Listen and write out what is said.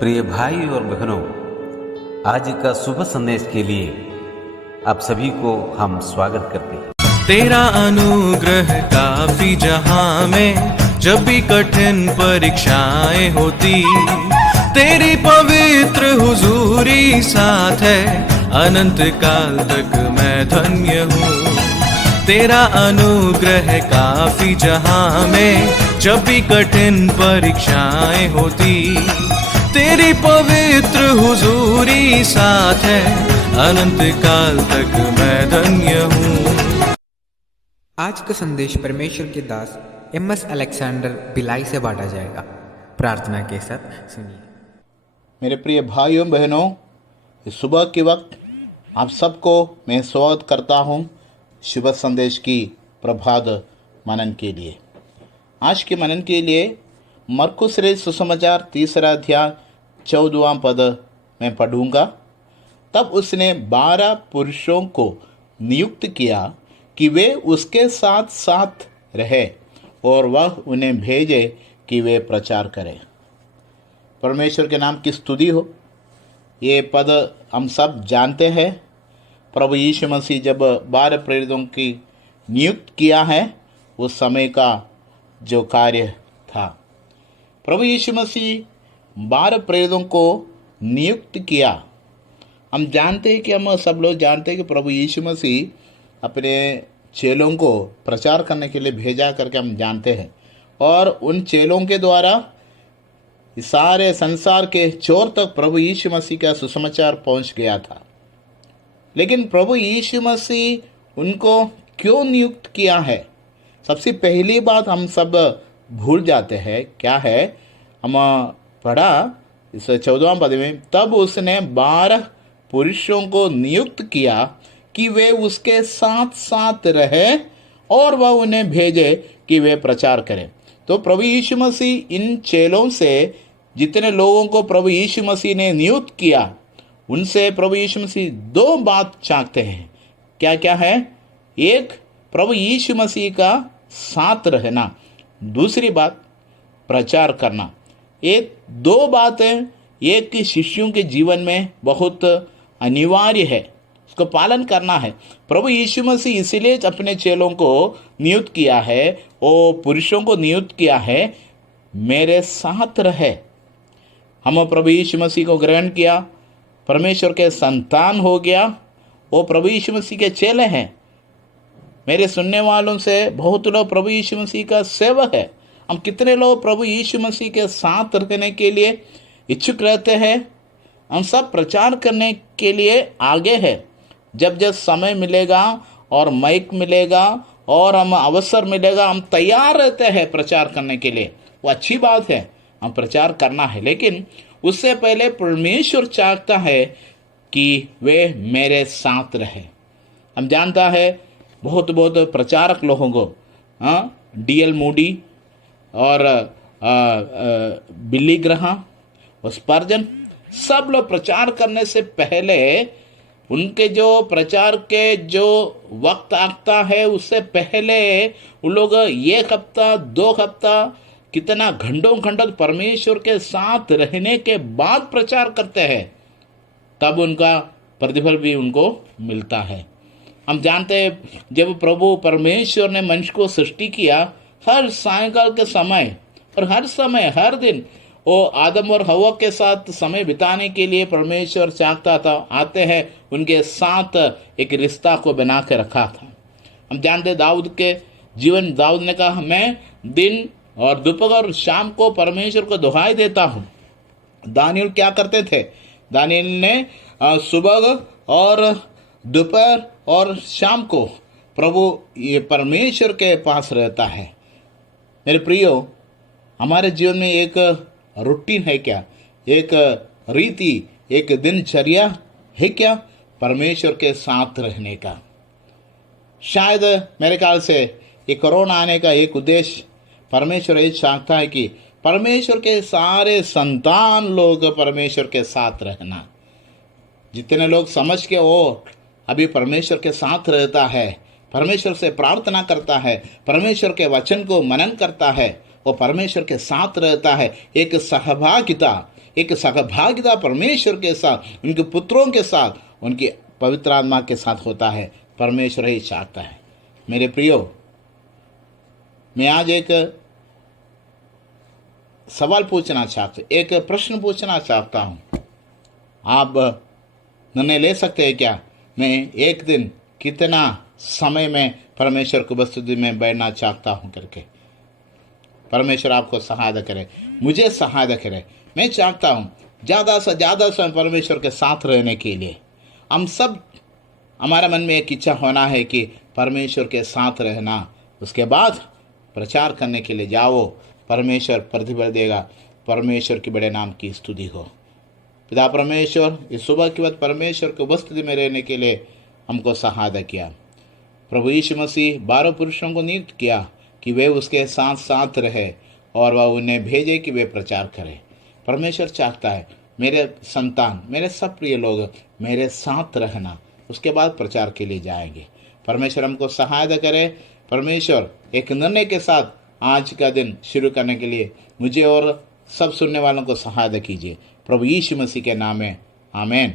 प्रिय भाई और बहनों, आज का शुभ संदेश के लिए आप सभी को हम स्वागत करते हैं। तेरा अनुग्रह काफी जहां में, जब भी कठिन परीक्षाएं होती, तेरी पवित्र हुजूरी साथ है, अनंत काल तक मैं धन्य हूँ। तेरा अनुग्रह काफी जहां में, जब भी कठिन परीक्षाएं होती, तेरी पवित्र हुजूरी साथ है, अनंत काल तक मैं धन्य हूँ। आज का संदेश परमेश्वर के दास एमएस अलेक्जेंडर भिलाई से बांटा जाएगा। प्रार्थना के साथ सुनिए। मेरे प्रिय भाइयों बहनों, इस सुबह के वक्त आप सबको मैं स्वागत करता हूं शुभ संदेश की प्रभात मनन के लिए। आज के मनन के लिए मरकुस रचित सुसमाचार 3 अध्याय 14वां पद मैं पढ़ूंगा। तब उसने 12 पुरुषों को नियुक्त किया कि वे उसके साथ साथ रहे और वह उन्हें भेजे कि वे प्रचार करें। परमेश्वर के नाम की स्तुति हो। ये पद हम सब जानते हैं। प्रभु यीशु मसीह जब 12 प्रेरितों की नियुक्त किया है, उस समय का जो कार्य था। प्रभु यीशु मसीह 12 प्रेरितों को नियुक्त किया। हम जानते हैं कि हम सब लोग जानते हैं कि प्रभु यीशु मसीह अपने चेलों को प्रचार करने के लिए भेजा करके हम जानते हैं, और उन चेलों के द्वारा सारे संसार के छोर तक प्रभु यीशु मसीह का सुसमाचार पहुंच गया था। लेकिन प्रभु यीशु मसीह उनको क्यों नियुक्त किया है? सबसे पहली बात हम सब भूल जाते हैं, क्या है? हम पढ़ा इस 14वां पद में, तब उसने 12 पुरुषों को नियुक्त किया कि वे उसके साथ साथ रहे और वह उन्हें भेजे कि वे प्रचार करें। तो प्रभु यीशु मसीह इन चेलों से, जितने लोगों को प्रभु यीशु मसीह ने नियुक्त किया, उनसे प्रभु यीशु मसीह 2 बात चाहते हैं। क्या क्या है? एक, प्रभु यीशु मसीह का साथ रहना। दूसरी बात, प्रचार करना। ये 2 बातें एक शिष्यों के जीवन में बहुत अनिवार्य है, उसको पालन करना है। प्रभु यीशु मसीह इसीलिए अपने चेलों को नियुक्त किया है, वो पुरुषों को नियुक्त किया है, मेरे साथ रहे। हम प्रभु यीशु मसीह को ग्रहण किया, परमेश्वर के संतान हो गया, वो प्रभु यीशु मसीह के चेले हैं। मेरे सुनने वालों से बहुत लोग प्रभु यीशु मसीह का सेवक है। हम कितने लोग प्रभु यीशु मसीह के साथ रहने के लिए इच्छुक रहते हैं? हम सब प्रचार करने के लिए आगे हैं। जब जब समय मिलेगा और माइक मिलेगा और हम अवसर मिलेगा, हम तैयार रहते हैं प्रचार करने के लिए। वो अच्छी बात है, हम प्रचार करना है, लेकिन उससे पहले परमेश्वर चाहता है कि वे मेरे साथ रहे। हम जानता है बहुत प्रचारक लोगों को, डीएल मूडी और बिली ग्रहाम और स्पर्जन, सब लोग प्रचार करने से पहले उनके जो प्रचार के जो वक्त आता है, उससे पहले उन लोग 1 हफ्ता 2 हफ्ता कितना घंटों परमेश्वर के साथ रहने के बाद प्रचार करते हैं, तब उनका प्रतिफल भी उनको मिलता है। हम जानते हैं जब प्रभु परमेश्वर ने मनुष्य को सृष्टि किया, हर सायंकाल के समय और हर समय हर दिन वो आदम और हवा के साथ समय बिताने के लिए परमेश्वर चाहता था, आते हैं उनके साथ एक रिश्ता को बना के रखा था। हम जानते दाऊद के जीवन, दाऊद ने कहा, मैं दिन और दोपहर और शाम को परमेश्वर को दुहाई देता हूँ। दानियल क्या करते थे? दानियल ने सुबह और दोपहर और शाम को प्रभु ये परमेश्वर के पास रहता है। मेरे प्रियो, हमारे जीवन में एक रूटीन है क्या? एक रीति, एक दिनचर्या है क्या परमेश्वर के साथ रहने का? शायद मेरे ख्याल से ये कोरोना आने का एक उद्देश्य परमेश्वर ये चाहता है कि परमेश्वर के सारे संतान लोग परमेश्वर के साथ रहना। जितने लोग समझ के वो अभी परमेश्वर के साथ रहता है, परमेश्वर से प्रार्थना करता है, परमेश्वर के वचन को मनन करता है, वो परमेश्वर के साथ रहता है, एक सहभागिता, एक सहभागिता परमेश्वर के साथ, उनके पुत्रों के साथ, उनकी पवित्र आत्मा के साथ होता है। परमेश्वर ही चाहता है। मेरे प्रियो, मैं आज एक सवाल पूछना चाहता हूँ, एक प्रश्न पूछना चाहता हूँ। आप निर्णय ले सकते हैं क्या? मैं एक दिन कितना समय में परमेश्वर की उपस्थिति में बैठना चाहता हूँ करके। परमेश्वर आपको सहायता करे, मुझे सहायता करे। मैं चाहता हूँ ज़्यादा से ज़्यादा समय परमेश्वर के साथ रहने के लिए। हम सब, हमारे मन में एक इच्छा होना है कि परमेश्वर के साथ रहना, उसके बाद प्रचार करने के लिए जाओ, परमेश्वर प्रतिफल देगा। परमेश्वर के बड़े नाम की स्तुति हो। पिता परमेश्वर, इस सुबह के बाद परमेश्वर की उपस्थिति में रहने के लिए हमको सहायता किया। प्रभु यीशु मसीह 12 पुरुषों को नियुक्त किया कि वे उसके साथ साथ रहे और वह उन्हें भेजे कि वे प्रचार करें। परमेश्वर चाहता है मेरे संतान, मेरे सब प्रिय लोग मेरे साथ रहना, उसके बाद प्रचार के लिए जाएंगे। परमेश्वर हमको सहायता करे। परमेश्वर एक निर्णय के साथ आज का दिन शुरू करने के लिए मुझे और सब सुनने वालों को सहायता कीजिए। प्रभु यीशु मसीह के नाम में आमीन।